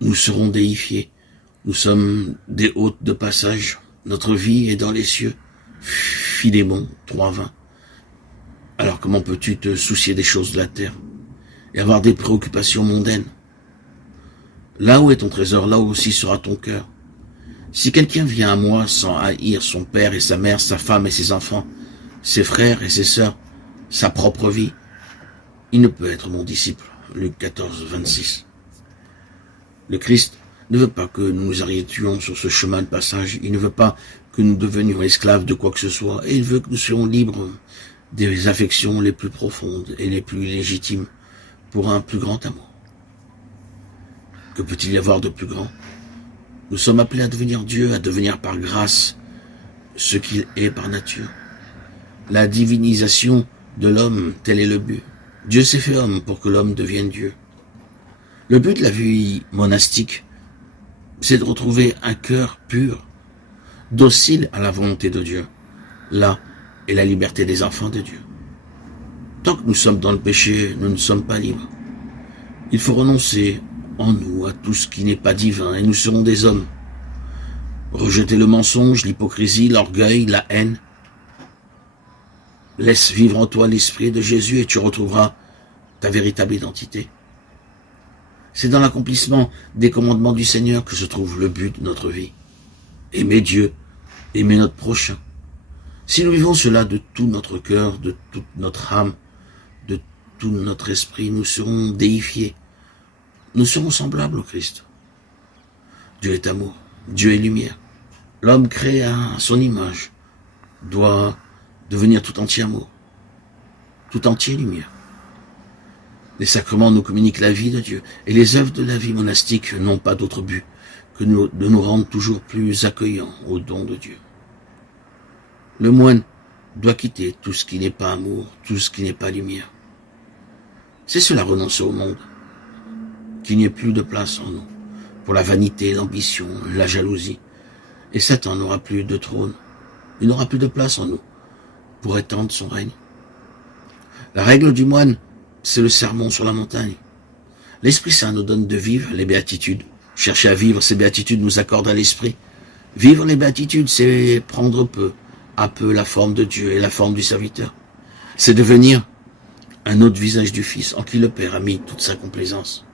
nous serons déifiés. Nous sommes des hôtes de passage. Notre vie est dans les cieux. Philémon 3:20. Alors comment peux-tu te soucier des choses de la terre et avoir des préoccupations mondaines? Là où est ton trésor, là aussi sera ton cœur. Si quelqu'un vient à moi sans haïr son père et sa mère, sa femme et ses enfants, ses frères et ses sœurs, sa propre vie, il ne peut être mon disciple. Luc 14:26. Le Christ ne veut pas que nous nous arrêtions sur ce chemin de passage. Il ne veut pas que nous devenions esclaves de quoi que ce soit. Et il veut que nous soyons libres des affections les plus profondes et les plus légitimes pour un plus grand amour. Que peut-il y avoir de plus grand? Nous sommes appelés à devenir Dieu, à devenir par grâce ce qu'il est par nature. La divinisation de l'homme, tel est le but. Dieu s'est fait homme pour que l'homme devienne Dieu. Le but de la vie monastique, c'est de retrouver un cœur pur, docile à la volonté de Dieu. Là est la liberté des enfants de Dieu. Tant que nous sommes dans le péché, nous ne sommes pas libres. Il faut renoncer en nous à tout ce qui n'est pas divin et nous serons des hommes. Rejeter le mensonge, l'hypocrisie, l'orgueil, la haine. Laisse vivre en toi l'esprit de Jésus et tu retrouveras ta véritable identité. C'est dans l'accomplissement des commandements du Seigneur que se trouve le but de notre vie. Aimer Dieu, aimer notre prochain. Si nous vivons cela de tout notre cœur, de toute notre âme, de tout notre esprit, nous serons déifiés. Nous serons semblables au Christ. Dieu est amour, Dieu est lumière. L'homme créé à son image doit devenir tout entier amour, tout entier lumière. Les sacrements nous communiquent la vie de Dieu et les œuvres de la vie monastique n'ont pas d'autre but que de nous rendre toujours plus accueillants aux dons de Dieu. Le moine doit quitter tout ce qui n'est pas amour, tout ce qui n'est pas lumière. C'est cela renoncer au monde, qu'il n'y ait plus de place en nous pour la vanité, l'ambition, la jalousie. Et Satan n'aura plus de trône, il n'aura plus de place en nous pour étendre son règne. La règle du moine, c'est le sermon sur la montagne. L'Esprit Saint nous donne de vivre les béatitudes. Chercher à vivre ces béatitudes nous accorde à l'Esprit. Vivre les béatitudes, c'est prendre peu à peu la forme de Dieu et la forme du serviteur. C'est devenir un autre visage du Fils en qui le Père a mis toute sa complaisance.